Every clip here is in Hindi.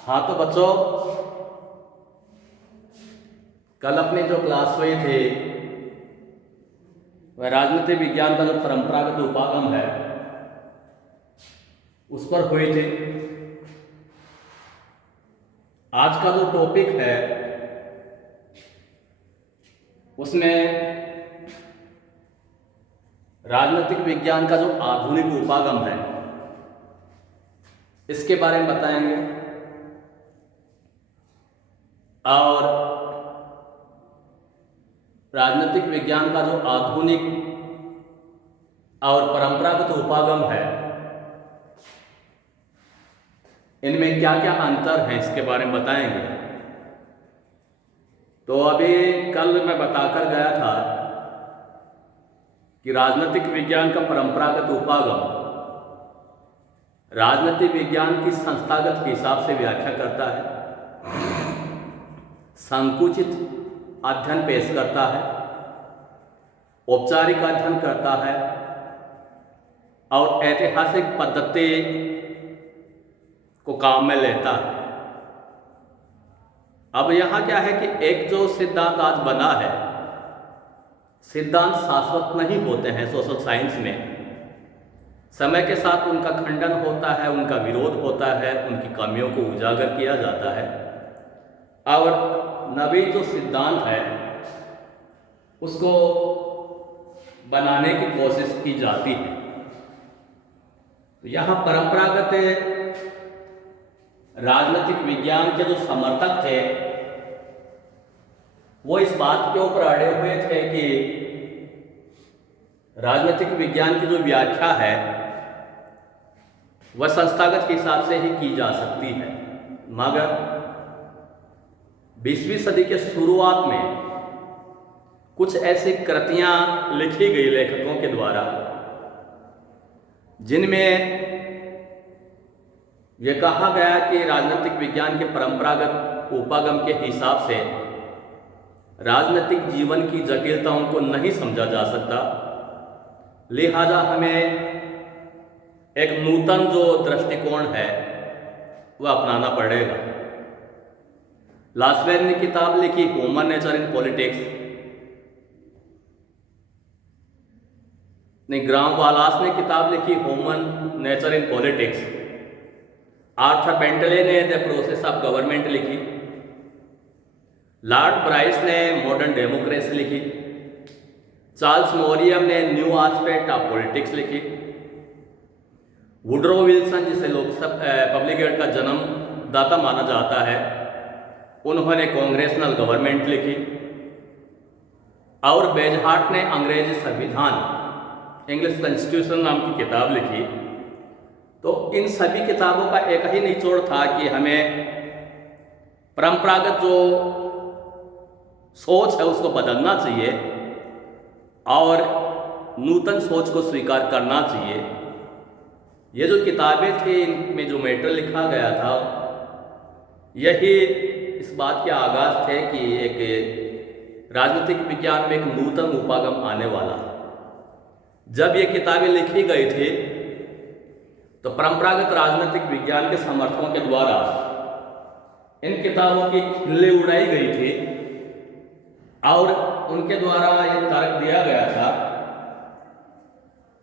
हाँ तो बच्चों, कल अपने जो क्लास हुए थे वह राजनीतिक विज्ञान का जो परंपरागत उपागम है उस पर हुए थे। आज का जो टॉपिक है उसमें राजनीतिक विज्ञान का जो आधुनिक उपागम है इसके बारे में बताएंगे और राजनीतिक विज्ञान का जो आधुनिक और परंपरागत उपागम है इनमें क्या क्या अंतर है इसके बारे में बताएंगे। तो अभी कल मैं बताकर गया था कि राजनीतिक विज्ञान का परंपरागत उपागम राजनीतिक विज्ञान की संस्थागत हिसाब से व्याख्या करता है, संकुचित अध्ययन पेश करता है, औपचारिक अध्ययन करता है और ऐतिहासिक पद्धति को काम में लेता है। अब यहाँ क्या है कि एक जो सिद्धांत आज बना है, सिद्धांत शाश्वत नहीं होते हैं सोशल साइंस में। समय के साथ उनका खंडन होता है, उनका विरोध होता है, उनकी कमियों को उजागर किया जाता है और नवीन जो सिद्धांत है उसको बनाने की कोशिश की जाती है। तो यहाँ परंपरागत राजनीतिक विज्ञान के जो समर्थक थे वो इस बात के ऊपर अड़े हुए थे कि राजनीतिक विज्ञान की जो व्याख्या है वह संस्थागत के हिसाब से ही की जा सकती है, मगर 20वीं सदी के शुरुआत में कुछ ऐसी कृतियां लिखी गई लेखकों के द्वारा जिनमें यह कहा गया कि राजनीतिक विज्ञान के परंपरागत उपागम के हिसाब से राजनीतिक जीवन की जटिलताओं को नहीं समझा जा सकता, लिहाजा हमें एक नूतन जो दृष्टिकोण है वह अपनाना पड़ेगा। लासवेल ने किताब लिखी ह्यूमन नेचर इन पॉलिटिक्स, ग्राम वालास ने किताब लिखी human nature in politics, Arthur Bentley ने द प्रोसेस ऑफ गवर्नमेंट लिखी, लॉर्ड ब्राइस ने मॉडर्न डेमोक्रेसी लिखी, चार्ल्स मोरियम ने न्यू एस्पेक्ट ऑफ पॉलिटिक्स लिखी, वुडरो विल्सन जिसे पब्लिक का जन्मदाता माना जाता है उन्होंने कांग्रेशनल गवर्नमेंट लिखी और बेजहार्ट ने अंग्रेजी संविधान इंग्लिश कॉन्स्टिट्यूशन नाम की किताब लिखी। तो इन सभी किताबों का एक ही निचोड़ था कि हमें परंपरागत जो सोच है उसको बदलना चाहिए और नूतन सोच को स्वीकार करना चाहिए। ये जो किताबें थी इनमें जो मैटर लिखा गया था यही इस बात के आगाज थे कि एक राजनीतिक विज्ञान में एक नूतन उपागम आने वाला। जब ये किताबें लिखी गई थी तो परंपरागत राजनीतिक विज्ञान के समर्थकों के द्वारा इन किताबों की खिल्ली उड़ाई गई थी और उनके द्वारा ये तर्क दिया गया था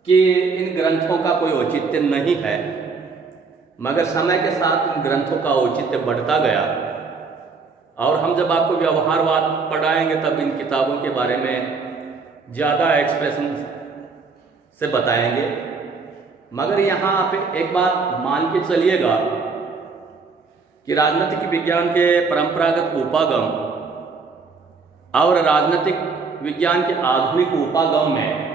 कि इन ग्रंथों का कोई औचित्य नहीं है, मगर समय के साथ इन ग्रंथों का औचित्य बढ़ता गया और हम जब आपको व्यवहारवाद पढ़ाएंगे तब इन किताबों के बारे में ज़्यादा एक्सप्रेशन से बताएंगे। मगर यहाँ आप एक बात मान के चलिएगा कि राजनीतिक विज्ञान के परंपरागत उपागम और राजनीतिक विज्ञान के आधुनिक उपागम में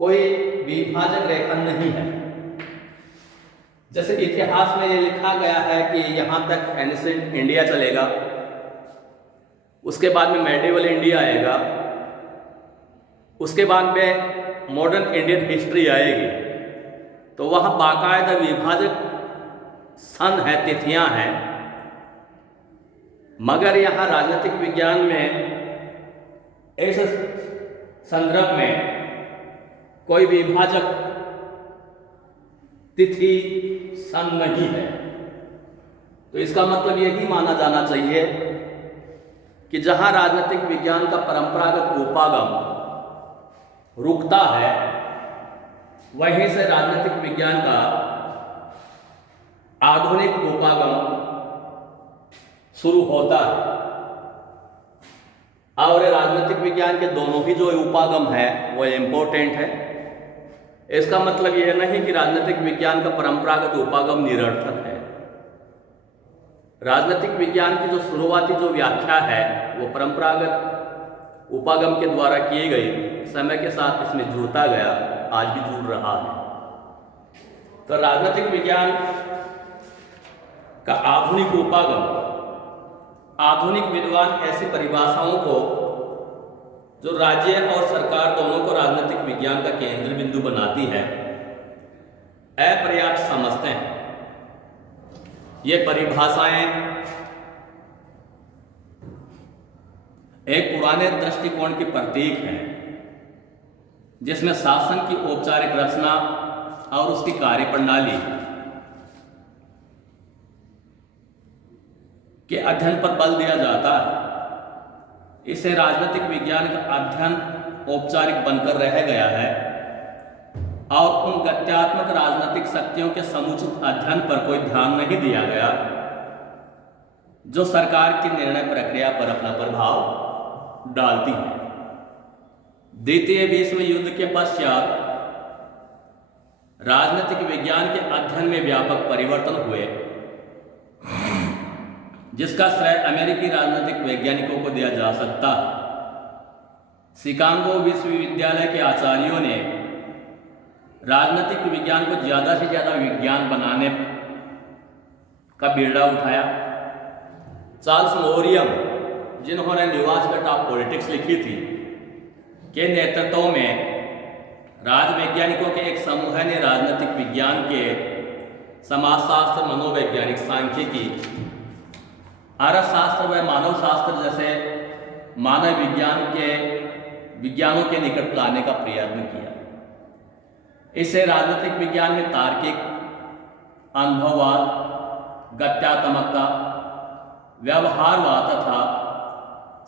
कोई विभाजक रेखा नहीं है। जैसे इतिहास में ये लिखा गया है कि यहाँ तक एंशिएंट इंडिया चलेगा, उसके बाद में मेडिवल इंडिया आएगा, उसके बाद में मॉडर्न इंडियन हिस्ट्री आएगी। तो वहाँ बाकायदा विभाजक सन है, तिथियां हैं, मगर यहाँ राजनीतिक विज्ञान में इस संदर्भ में कोई विभाजक तिथि सन नहीं है। तो इसका मतलब यही माना जाना चाहिए कि जहां राजनीतिक विज्ञान का परंपरागत उपागम रुकता है, वहीं से राजनीतिक विज्ञान का आधुनिक उपागम शुरू होता है। और राजनीतिक विज्ञान के दोनों ही जो उपागम है वो इम्पोर्टेंट है। इसका मतलब यह नहीं कि राजनीतिक विज्ञान का परंपरागत उपागम निरर्थक है। राजनीतिक विज्ञान की जो शुरुआती जो व्याख्या है वो परंपरागत उपागम के द्वारा की गई, समय के साथ इसमें जुड़ता गया, आज भी जुड़ रहा है। तो राजनीतिक विज्ञान का आधुनिक उपागम, आधुनिक विद्वान ऐसी परिभाषाओं को जो राज्य और सरकार दोनों को राजनीतिक विज्ञान का केंद्र बिंदु बनाती है, अपर्याप्त समझते हैं। ये परिभाषाएं एक पुराने दृष्टिकोण की प्रतीक है, जिसमें शासन की औपचारिक रचना और उसकी कार्यप्रणाली के अध्ययन पर बल दिया जाता है। इसे राजनीतिक विज्ञान का अध्ययन औपचारिक बनकर रह गया है और उन गत्यात्मक राजनीतिक शक्तियों के समुचित अध्ययन पर कोई ध्यान नहीं दिया गया जो सरकार की निर्णय प्रक्रिया पर अपना प्रभाव डालती है। द्वितीय विश्व युद्ध के पश्चात राजनीतिक विज्ञान के अध्ययन में व्यापक परिवर्तन हुए, जिसका श्रेय अमेरिकी राजनीतिक वैज्ञानिकों को दिया जा सकता है। शिकागो विश्वविद्यालय के आचार्यों ने राजनीतिक विज्ञान को ज़्यादा से ज़्यादा विज्ञान बनाने का बीड़ा उठाया। चार्ल्स मोरियम, जिन्होंने न्यू एस्पेक्ट ऑफ पॉलिटिक्स लिखी थी, के नेतृत्व में राजवैज्ञानिकों के एक समूह ने राजनीतिक विज्ञान के समाजशास्त्र, मनोवैज्ञानिक, सांख्यिकी, अर्थशास्त्र व मानव शास्त्र जैसे मानव विज्ञान के विज्ञानों के निकट लाने का प्रयत्न किया। इससे राजनीतिक विज्ञान में तार्किक, अनुभववाद, गत्यात्मकता, व्यवहारवाद तथा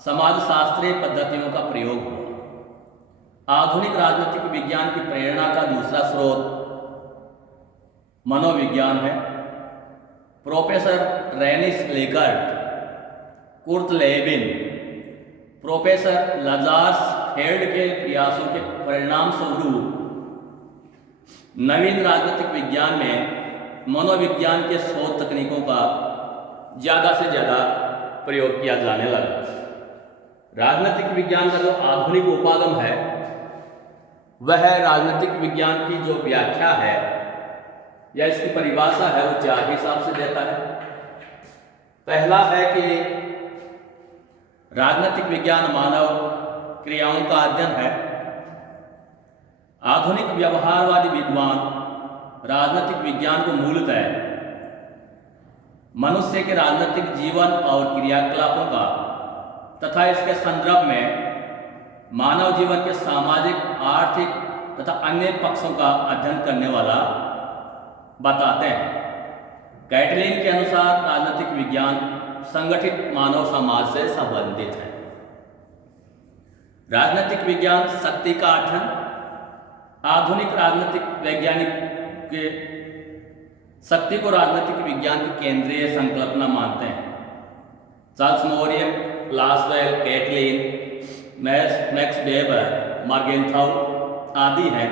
समाजशास्त्रीय पद्धतियों का प्रयोग हुआ। आधुनिक राजनीतिक विज्ञान की प्रेरणा का दूसरा स्रोत मनोविज्ञान है। Professor Rensis Likert, Kurt Lewin, professor Lazarsfeld के प्रयासों के परिणाम स्वरूप नवीन राजनीतिक विज्ञान में मनोविज्ञान के शोध तकनीकों का ज़्यादा से ज़्यादा प्रयोग किया जाने लगा। राजनीतिक विज्ञान का जो आधुनिक उपागम है वह राजनीतिक विज्ञान की जो व्याख्या है या इसकी परिभाषा है वो चार हिसाब से देता है। पहला है कि राजनीतिक विज्ञान मानव क्रियाओं का अध्ययन है। आधुनिक व्यवहारवादी विद्वान राजनीतिक विज्ञान को मूलतः मनुष्य के राजनीतिक जीवन और क्रियाकलापों का तथा इसके संदर्भ में मानव जीवन के सामाजिक, आर्थिक तथा अन्य पक्षों का अध्ययन करने वाला बताते हैं। कैटलिन के अनुसार राजनीतिक विज्ञान संगठित मानव समाज से संबंधित है। राजनीतिक विज्ञान शक्ति का अध्ययन। आधुनिक राजनीतिक वैज्ञानिक के शक्ति को राजनीतिक विज्ञान की केंद्रीय संकल्पना मानते हैं। Charles Merriam, Lasswell, Catlin, Max Weber, Morgenthau आदि हैं।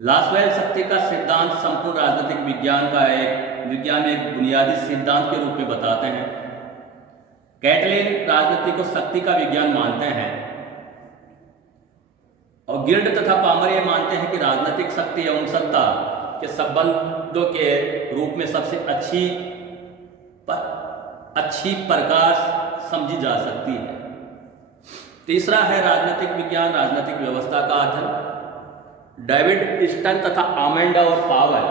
लासवेल शक्ति का सिद्धांत संपूर्ण राजनीतिक विज्ञान का एक बुनियादी सिद्धांत के रूप में बताते हैं। कैटलिन राजनीति को शक्ति का विज्ञान मानते हैं और गिल्ड तथा पामर मानते हैं कि राजनीतिक शक्ति एवं सत्ता के संबंधों के रूप में सबसे अच्छी प्रकार समझी जा सकती है। तीसरा है राजनीतिक विज्ञान राजनीतिक व्यवस्था का अध्ययन। डेविड स्टन तथा आमेंडा और पावेल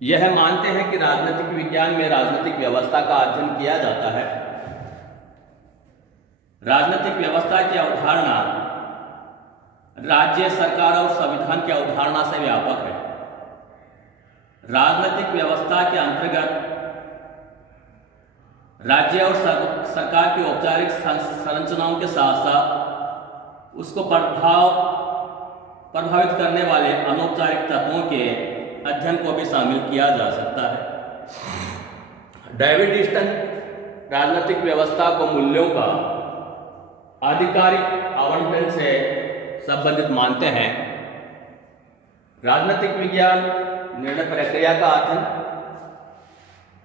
यह मानते हैं कि राजनीतिक विज्ञान में राजनीतिक व्यवस्था का अध्ययन किया जाता है। राजनीतिक व्यवस्था की अवधारणा राज्य, सरकार और संविधान की अवधारणा से व्यापक है। राजनीतिक व्यवस्था के अंतर्गत राज्य और सरकार की औपचारिक संरचनाओं के साथ साथ उसको प्रभावित करने वाले अनौपचारिक तत्वों के अध्ययन को भी शामिल किया जा सकता है। डेविड ईस्टन राजनीतिक व्यवस्था को मूल्यों का आधिकारिक आवंटन से संबंधित मानते हैं। राजनीतिक विज्ञान निर्णय प्रक्रिया का अध्ययन।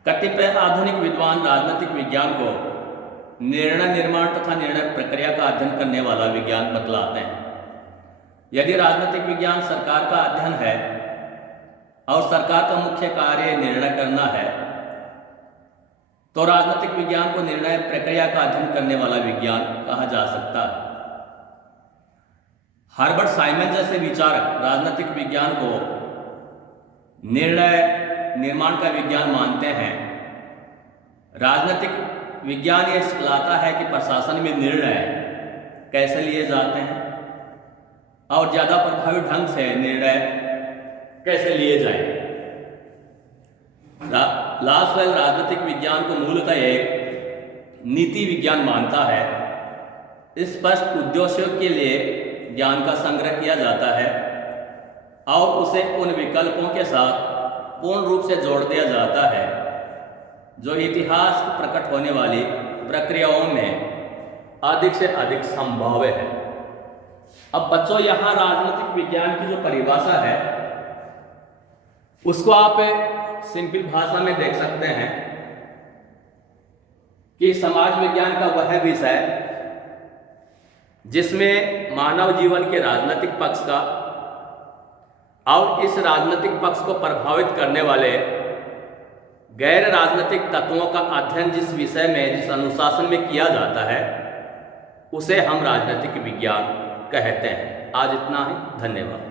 कतिपय आधुनिक विद्वान राजनीतिक विज्ञान को निर्णय निर्माण तथा निर्णय प्रक्रिया का अध्ययन करने वाला विज्ञान बतलाते हैं। यदि राजनीतिक विज्ञान सरकार का अध्ययन है और सरकार का मुख्य कार्य निर्णय करना है, तो राजनीतिक विज्ञान को निर्णय प्रक्रिया का अध्ययन करने वाला विज्ञान कहा जा सकता है। हार्बर्ट साइमन जैसे विचारक राजनीतिक विज्ञान को निर्णय निर्माण का विज्ञान मानते हैं। राजनीतिक विज्ञान यह सिखलाता है कि प्रशासन में निर्णय कैसे लिए जाते हैं और ज़्यादा प्रभावी ढंग से निर्णय कैसे लिए जाएं। लासवेल राजनीतिक विज्ञान को मूलतः एक नीति विज्ञान मानता है। स्पष्ट उद्देश्यों के लिए ज्ञान का संग्रह किया जाता है और उसे उन विकल्पों के साथ पूर्ण रूप से जोड़ दिया जाता है जो इतिहास में प्रकट होने वाली प्रक्रियाओं में अधिक से अधिक संभाव्य है। अब बच्चों, यहाँ राजनीतिक विज्ञान की जो परिभाषा है उसको आप सिंपल भाषा में देख सकते हैं कि समाज विज्ञान का वह विषय जिसमें मानव जीवन के राजनीतिक पक्ष का और इस राजनीतिक पक्ष को प्रभावित करने वाले गैर राजनीतिक तत्वों का अध्ययन जिस विषय में, जिस अनुशासन में किया जाता है, उसे हम राजनीतिक विज्ञान कहते हैं। आज इतना ही। धन्यवाद।